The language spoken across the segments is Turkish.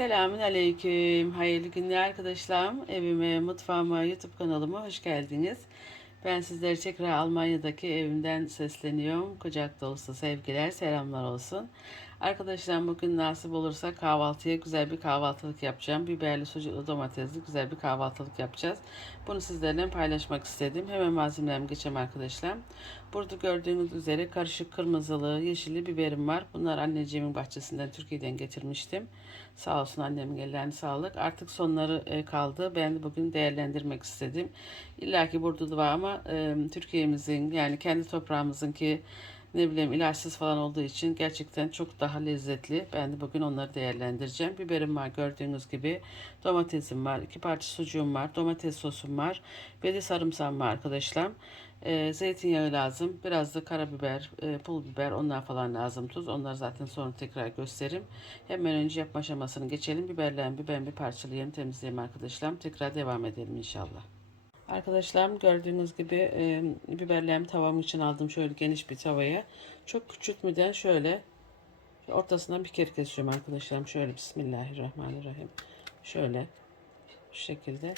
Selamün aleyküm. Hayırlı günler arkadaşlarım. Evime, mutfağıma, YouTube kanalıma hoş geldiniz. Ben sizlere tekrar Almanya'daki evimden sesleniyorum. Kucak dolusu sevgiler, selamlar olsun. Arkadaşlar bugün nasip olursa kahvaltıya güzel bir kahvaltılık yapacağım. Biberli, sucuklu, domatesli güzel bir kahvaltılık yapacağız. Bunu sizlerle paylaşmak istedim. Hemen malzemelerimi geçeyim arkadaşlar. Burada gördüğünüz üzere karışık kırmızılı, yeşilli biberim var. Bunlar anneciğimin bahçesinden Türkiye'den getirmiştim. Sağ olsun annemin ellerine sağlık. Artık sonları e, kaldı. Ben de bugün değerlendirmek istedim. İlla ki burada da var ama e, Türkiye'mizin yani kendi toprağımızın ki ne bileyim ilaçsız falan olduğu için gerçekten çok daha lezzetli. Ben de bugün onları değerlendireceğim. Biberim var gördüğünüz gibi. Domatesim var. iki parça sucuğum var. Domates sosum var. Ve de sarımsağım var arkadaşlar. E, zeytinyağı lazım. Biraz da karabiber, e, pul biber onlar falan lazım. Tuz. Onları zaten sonra tekrar gösteririm. Hemen önce yapma aşamasını geçelim. Biberlerini biberini bir parçalayalım, temizleyelim arkadaşlar. Tekrar devam edelim inşallah. Arkadaşlarım gördüğünüz gibi e, biberlerimi tavam için aldım şöyle geniş bir tavaya. Çok küçültmeden şöyle ortasından bir kere kesiyorum arkadaşlarım. Şöyle Bismillahirrahmanirrahim. Şöyle şu şekilde.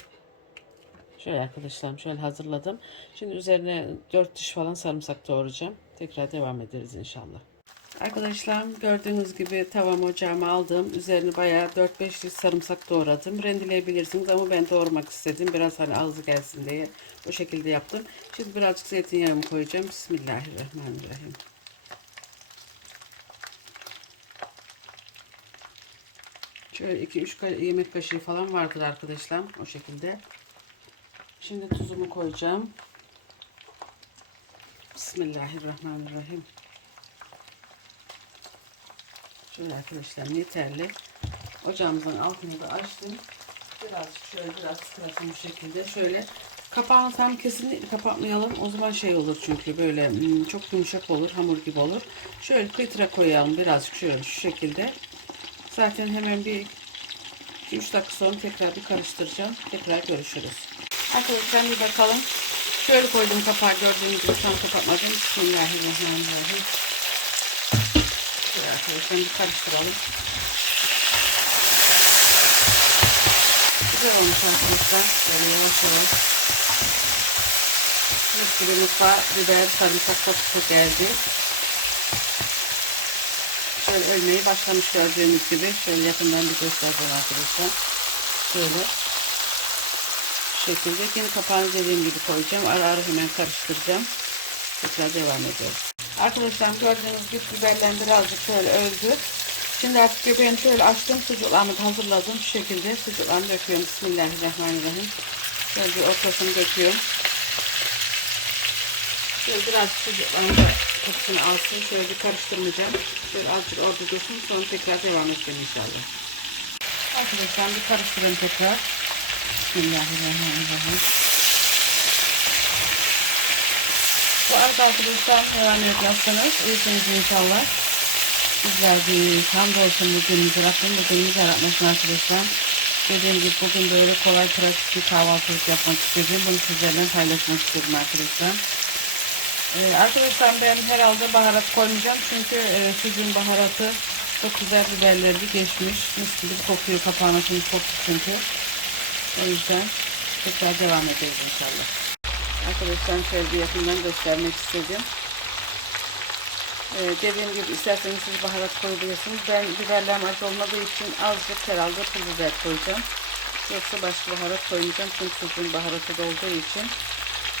Şöyle arkadaşlarım şöyle hazırladım. Şimdi üzerine 4 diş falan sarımsak doğrayacağım. Tekrar devam ederiz inşallah. Arkadaşlar gördüğünüz gibi tavam ocağıma aldım. Üzerine bayağı 4-5 diş sarımsak doğradım. Rendeleyebilirsiniz ama ben doğramak istedim. Biraz hani ağzı gelsin diye bu şekilde yaptım. Şimdi birazcık zeytinyağımı koyacağım. Bismillahirrahmanirrahim. Şöyle 2-3 yemek kaşığı falan vardır arkadaşlar. O şekilde. Şimdi tuzumu koyacağım. Bismillahirrahmanirrahim. Şöyle arkadaşlar yeterli. Ocağımızın altını da açtım. Birazcık şöyle biraz kırasın bu şekilde. Şöyle kapağını tam kesinlikle kapatmayalım. O zaman şey olur çünkü böyle hmm, çok yumuşak olur. Hamur gibi olur. Şöyle kıytıra koyalım birazcık şöyle şu şekilde. Zaten hemen bir 2-3 dakika sonra tekrar bir karıştıracağım. Tekrar görüşürüz. Arkadaşlar bir bakalım. Şöyle koydum kapağı gördüğünüz gibi tam kapatmadım. Bismillahirrahmanirrahim. Şöyle arkadaşlar bir karıştıralım. Güzel olmuş arkadaşlar. Böyle yavaş yavaş. Mis gibi mutfağa biber, sarımsak kokusu geldi. Şöyle ölmeyi başlamış gördüğünüz gibi. Şöyle yakından bir göstereceğim arkadaşlar. Şöyle. Şu şekilde. Yine kapağını dediğim gibi koyacağım. Ara ara hemen karıştıracağım. Tekrar devam ediyoruz. Arkadaşlar gördüğünüz gibi biberlerim birazcık şöyle öldü. Şimdi artık göbeğini şöyle açtım. Sucuklarımı hazırladım. Şu şekilde sucuklarımı döküyorum. Bismillahirrahmanirrahim. Şöyle bir ortasını döküyorum. Şöyle biraz sucuklarımı da kokusunu alsın. Şöyle bir karıştırmayacağım. Şöyle azıcık orada dursun. Sonra tekrar devam edeceğim inşallah. Arkadaşlar bir karıştırın tekrar. Bismillahirrahmanirrahim. Bu arada arkadaşlar devam etmezseniz iyisiniz inşallah. Bizler bir hamdolsun bugünümüzü Rabbim bugünümüzü yaratmasın arkadaşlar. Dediğim gibi bugün böyle kolay pratik bir kahvaltılık yapmak istedim. Bunu sizlerle paylaşmak istedim arkadaşlar. Ee, arkadaşlar ben herhalde baharat koymayacağım. Çünkü e, sucuğun baharatı çok güzel biberleri geçmiş. Mis gibi kokuyor kapağına şimdi koktu çünkü. O yüzden tekrar devam ederiz inşallah. Arkadaşlar şöyle bir yakından göstermek istedim. Ee, dediğim gibi isterseniz siz baharat koyabilirsiniz. Ben biberlerim acı olmadığı için azıcık herhalde pul biber koyacağım. Yoksa başka baharat koymayacağım. Çünkü sucuğun baharatı da olduğu için.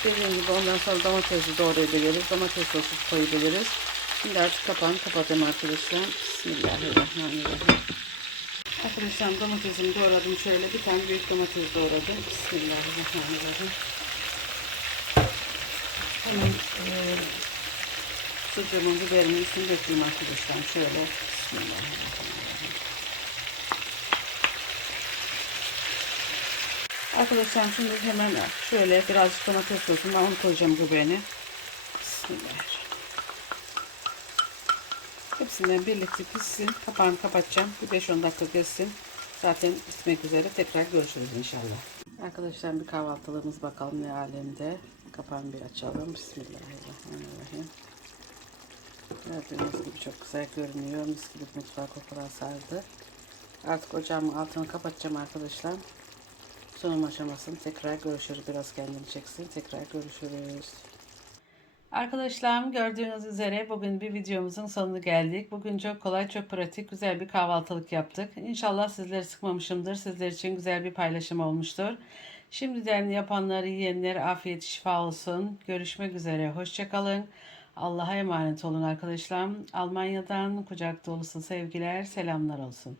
Dediğim gibi ondan sonra domatesi doğrayabiliriz. Domates sosu koyabiliriz. Şimdi artık kapağını kapatayım arkadaşlar. Bismillahirrahmanirrahim. Arkadaşlar domatesimi doğradım. Şöyle bir tane büyük domates doğradım. Bismillahirrahmanirrahim. Hemen e, sucuğumun biberimin üstünü arkadaşlar. Şöyle. Bismillahirrahmanirrahim. Arkadaşlar şimdi hemen şöyle birazcık domates sosu. Ben onu koyacağım biberini. Bismillahirrahmanirrahim. Hepsinden birlikte pişsin. Kapağını kapatacağım. Bir 5-10 dakika geçsin. Zaten bitmek üzere. Tekrar görüşürüz inşallah. Arkadaşlar bir kahvaltılığımız bakalım ne alemde. Kapağını bir açalım. Bismillahirrahmanirrahim. Gördüğünüz gibi çok güzel görünüyor. Mis gibi mutfağı kokular sardı. Artık ocağımın altını kapatacağım arkadaşlar. Sunum aşamasını tekrar görüşürüz. Biraz kendini çeksin. Tekrar görüşürüz. Arkadaşlarım gördüğünüz üzere bugün bir videomuzun sonuna geldik. Bugün çok kolay, çok pratik, güzel bir kahvaltılık yaptık. İnşallah sizleri sıkmamışımdır. Sizler için güzel bir paylaşım olmuştur. Şimdiden yapanları, yiyenler afiyet şifa olsun. Görüşmek üzere. Hoşçakalın. Allah'a emanet olun arkadaşlarım. Almanya'dan kucak dolusu sevgiler, selamlar olsun.